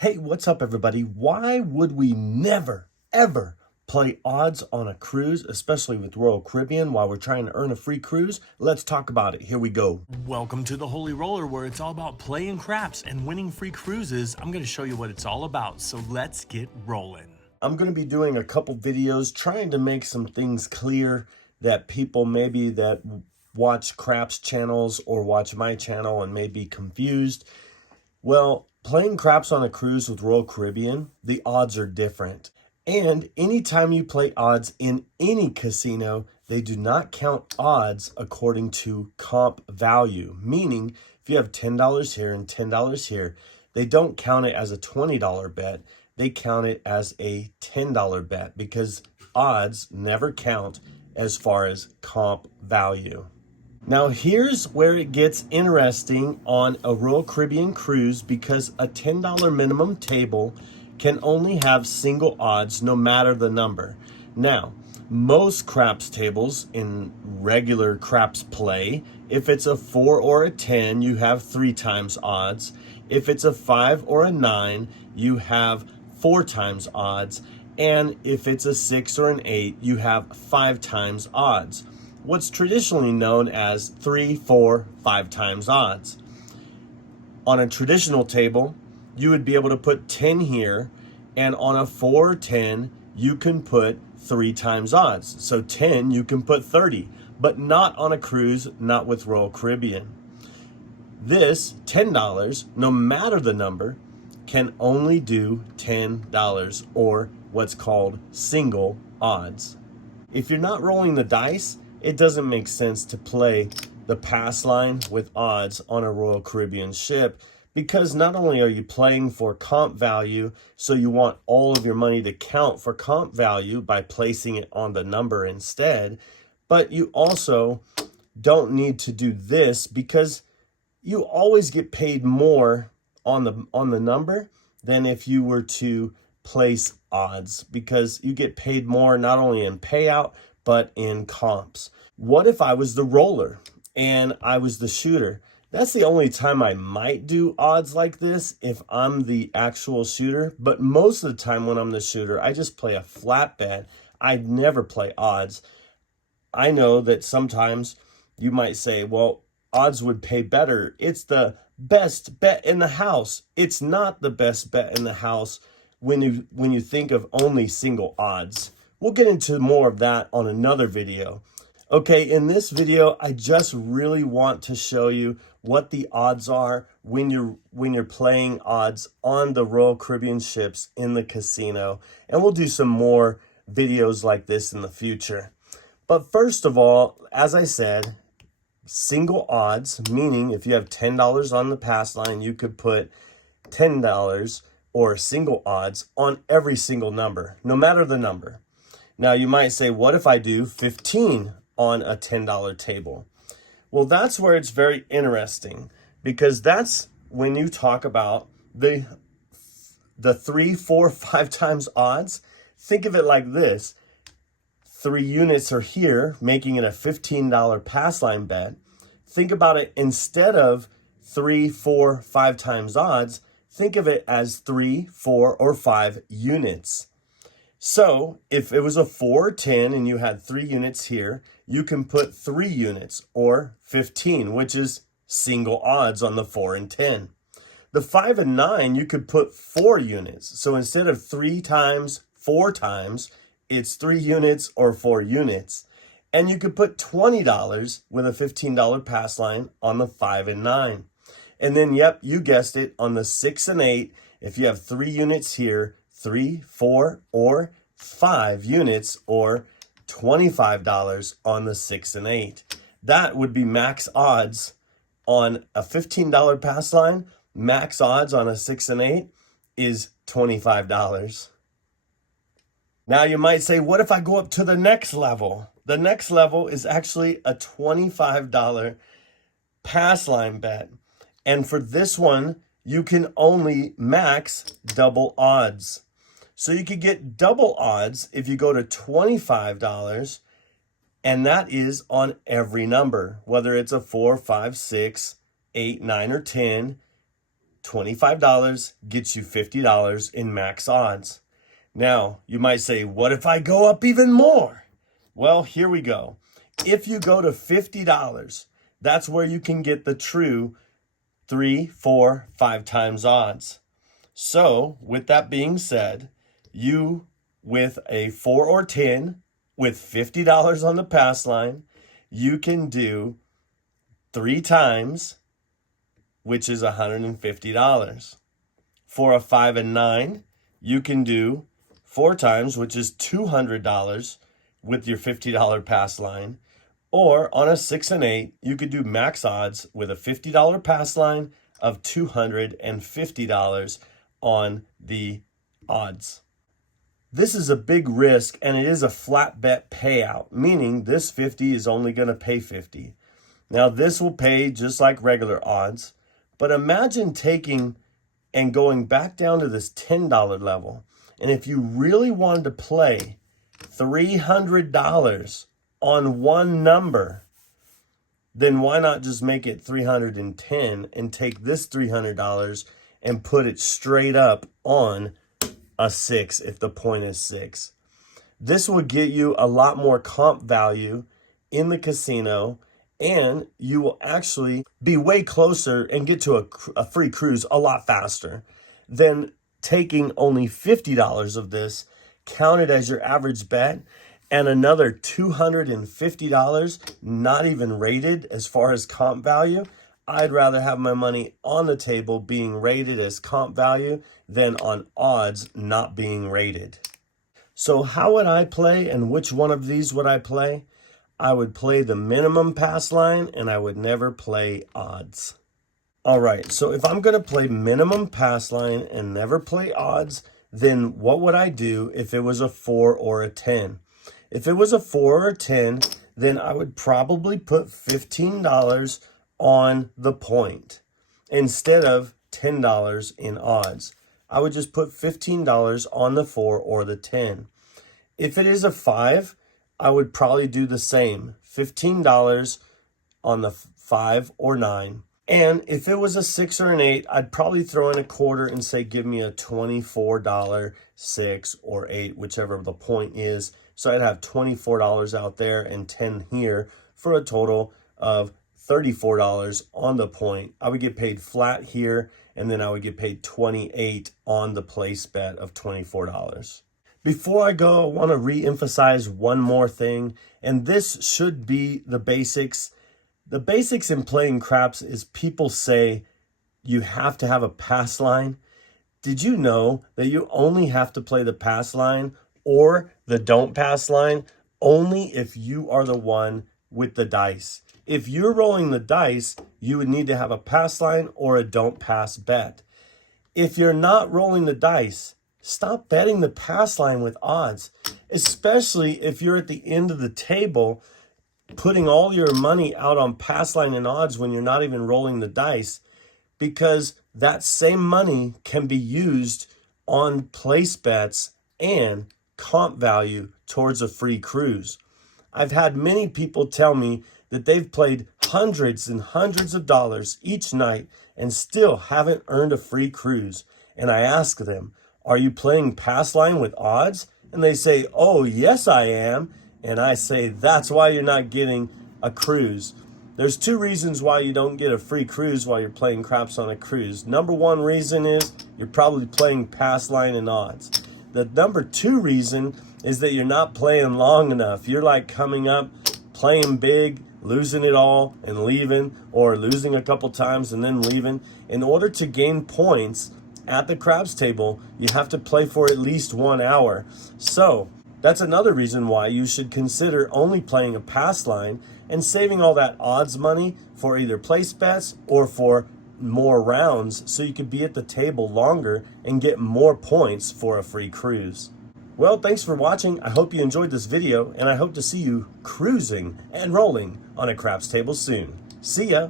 Hey, what's up, everybody? Why would we never, ever play odds on a cruise, especially with Royal Caribbean, while we're trying to earn a free cruise? Let's talk about it. Here we go. Welcome to the Holy Roller, where it's all about playing craps and winning free cruises. I'm going to show you what it's all about, so let's get rolling. I'm going to be doing a couple videos trying to make some things clear that people maybe that watch craps channels or watch my channel and may be confused. Well, playing craps on a cruise with Royal Caribbean, the odds are different. And anytime you play odds in any casino, they do not count odds according to comp value. Meaning, if you have $10 here and $10 here, they don't count it as a $20 bet. They count it as a $10 bet because odds never count as far as comp value. Now here's where it gets interesting on a Royal Caribbean cruise, because a $10 minimum table can only have single odds no matter the number. Now, most craps tables in regular craps play, if it's a 4 or a 10, you have 3 times odds. If it's a 5 or a 9, you have 4 times odds. And if it's a 6 or an 8, you have 5 times odds. What's traditionally known as 3, 4, 5 times odds. On a traditional table, you would be able to put 10 here, and on a 4 or 10, you can put 3 times odds. So 10, you can put 30, but not on a cruise, not with Royal Caribbean. This $10, no matter the number, can only do $10 or what's called single odds. If you're not rolling the dice, it doesn't make sense to play the pass line with odds on a Royal Caribbean ship, because not only are you playing for comp value, so you want all of your money to count for comp value by placing it on the number instead, but you also don't need to do this because you always get paid more on the number than if you were to place odds, because you get paid more not only in payout but in comps. What if I was the roller and I was the shooter? That's the only time I might do odds like this, if I'm the actual shooter. But most of the time when I'm the shooter, I just play a flat bet. I'd never play odds. I know that sometimes you might say, well, odds would pay better. It's the best bet in the house. It's not the best bet in the house when you think of only single odds. We'll get into more of that on another video. Okay, in this video, I just really want to show you what the odds are when you're playing odds on the Royal Caribbean ships in the casino. And we'll do some more videos like this in the future. But first of all, as I said, single odds, meaning if you have $10 on the pass line, you could put $10 or single odds on every single number, no matter the number. Now, you might say, what if I do 15 on a $10 table? Well, that's where it's very interesting, because that's when you talk about the 3, 4, 5 times odds. Think of it like this. 3 units are here, making it a $15 pass line bet. Think about it, instead of 3, 4, 5 times odds, think of it as 3, 4, or 5 units. So if it was a 4 or 10 and you had 3 units here, you can put 3 units or 15, which is single odds on the 4 and 10. The 5 and 9, you could put 4 units. So instead of 3 times, 4 times, it's 3 units or 4 units. And you could put $20 with a $15 pass line on the 5 and 9. And then, yep, you guessed it, on the 6 and 8, if you have 3 units here, 3, 4, or 5 units, or $25 on the 6 and 8. That would be max odds on a $15 pass line. Max odds on a 6 and 8 is $25. Now you might say, what if I go up to the next level? The next level is actually a $25 pass line bet. And for this one, you can only max double odds. So you could get double odds if you go to $25, and that is on every number, whether it's a 4, 5, 6, 8, 9, or 10. $25 gets you $50 in max odds. Now, you might say, what if I go up even more? Well, here we go. If you go to $50, that's where you can get the true 3, 4, 5 times odds. So, with that being said, you with a 4 or 10, with $50 on the pass line, you can do 3 times, which is $150. For a 5 and 9, you can do 4 times, which is $200 with your $50 pass line. Or on a 6 and 8, you could do max odds with a $50 pass line of $250 on the odds. This is a big risk, and it is a flat bet payout, meaning this 50 is only going to pay 50. Now, this will pay just like regular odds, but imagine taking and going back down to this $10 level. And if you really wanted to play $300 on one number, then why not just make it 310 and take this $300 and put it straight up on a 6 if the point is 6. This will get you a lot more comp value in the casino, and you will actually be way closer and get to a free cruise a lot faster than taking only $50 of this, counted as your average bet, and another $250 not even rated as far as comp value. I'd rather have my money on the table being rated as comp value than on odds not being rated. So how would I play, and which one of these would I play? I would play the minimum pass line, and I would never play odds. All right, so if I'm going to play minimum pass line and never play odds, then what would I do if it was a 4 or a 10? If it was a 4 or a 10, then I would probably put $15 on the point instead of $10 in odds. I would just put $15 on the 4 or the 10. If it is a 5, I would probably do the same, $15 on the 5 or 9. And if it was a 6 or an 8, I'd probably throw in a quarter and say, give me a $24 6 or 8, whichever the point is. So I'd have $24 out there and 10 here for a total of $34 on the point. I would get paid flat here, and then I would get paid $28 on the place bet of $24. Before I go, I want to re-emphasize one more thing, and this should be the basics. The basics in playing craps is people say you have to have a pass line. Did you know that you only have to play the pass line or the don't pass line only if you are the one with the dice? If you're rolling the dice, you would need to have a pass line or a don't pass bet. If you're not rolling the dice, stop betting the pass line with odds, especially if you're at the end of the table putting all your money out on pass line and odds when you're not even rolling the dice, because that same money can be used on place bets and comp value towards a free cruise. I've had many people tell me that they've played hundreds and hundreds of dollars each night and still haven't earned a free cruise. And I ask them, are you playing pass line with odds? And they say, oh, yes, I am. And I say, that's why you're not getting a cruise. There's 2 reasons why you don't get a free cruise while you're playing craps on a cruise. Number 1 reason is you're probably playing pass line and odds. The number 2 reason is that you're not playing long enough. You're like coming up, playing big, losing it all and leaving, or losing a couple times and then leaving. In order to gain points at the craps table, you have to play for at least 1 hour. So that's another reason why you should consider only playing a pass line and saving all that odds money for either place bets or for more rounds, so you could be at the table longer and get more points for a free cruise. Well, thanks for watching. I hope you enjoyed this video, and I hope to see you cruising and rolling on a craps table soon. See ya.